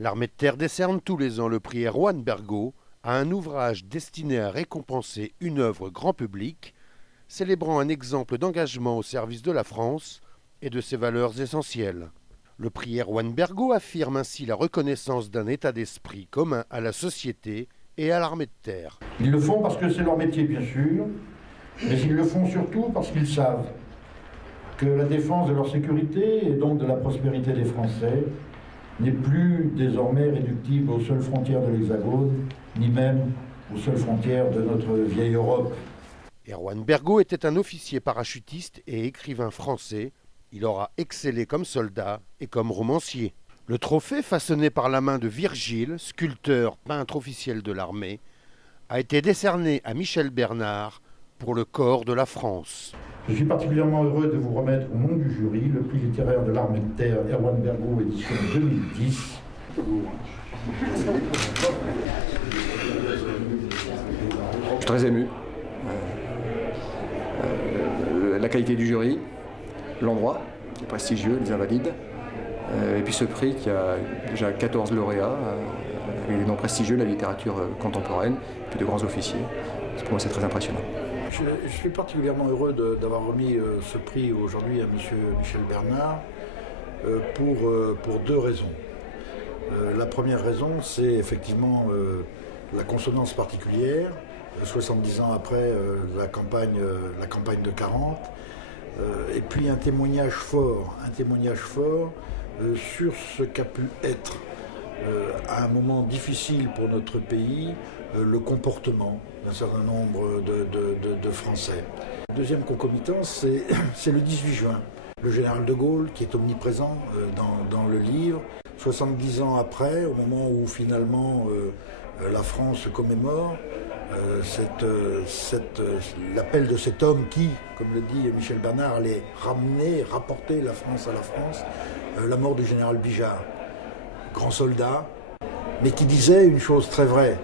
L'armée de terre décerne tous les ans le prix Erwan Bergot à un ouvrage destiné à récompenser une œuvre grand public, célébrant un exemple d'engagement au service de la France et de ses valeurs essentielles. Le prix Erwan Bergot affirme ainsi la reconnaissance d'un état d'esprit commun à la société et à l'armée de terre. Ils le font parce que c'est leur métier, bien sûr, mais ils le font surtout parce qu'ils savent que la défense de leur sécurité et donc de la prospérité des Français n'est plus désormais réductible aux seules frontières de l'Hexagone, ni même aux seules frontières de notre vieille Europe. Erwan Bergot était un officier parachutiste et écrivain français. Il aura excellé comme soldat et comme romancier. Le trophée, façonné par la main de Virgile, sculpteur, peintre officiel de l'armée, a été décerné à Michel Bernard pour le corps de la France. Je suis particulièrement heureux de vous remettre au nom du jury le prix littéraire de l'armée de terre Erwan Bergot édition 2010. Je suis très ému. La qualité du jury, l'endroit, qui est prestigieux, les Invalides, et puis ce prix qui a déjà 14 lauréats, avec des noms prestigieux de la littérature contemporaine, et puis de grands officiers. Pour moi, c'est très impressionnant. Je suis particulièrement heureux d'avoir remis ce prix aujourd'hui à M. Michel Bernard pour deux raisons. La première raison, c'est effectivement la consonance particulière, 70 ans après la campagne de 40, et puis un témoignage fort sur ce qu'a pu être à un moment difficile pour notre pays, le comportement d'un certain nombre de Français. Deuxième concomitance, c'est le 18 juin. Le général de Gaulle, qui est omniprésent dans le livre, 70 ans après, au moment où finalement la France commémore, l'appel de cet homme qui, comme le dit Michel Bernard, allait rapporter la France à la France, la mort du général Bijard, grand soldat, mais qui disait une chose très vraie,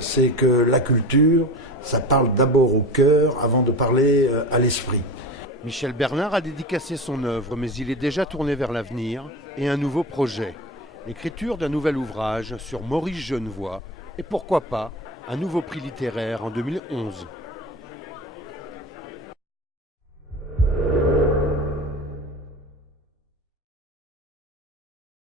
c'est que la culture, ça parle d'abord au cœur avant de parler à l'esprit. Michel Bernard a dédicacé son œuvre, mais il est déjà tourné vers l'avenir et un nouveau projet. L'écriture d'un nouvel ouvrage sur Maurice Genevoix et pourquoi pas un nouveau prix littéraire en 2011.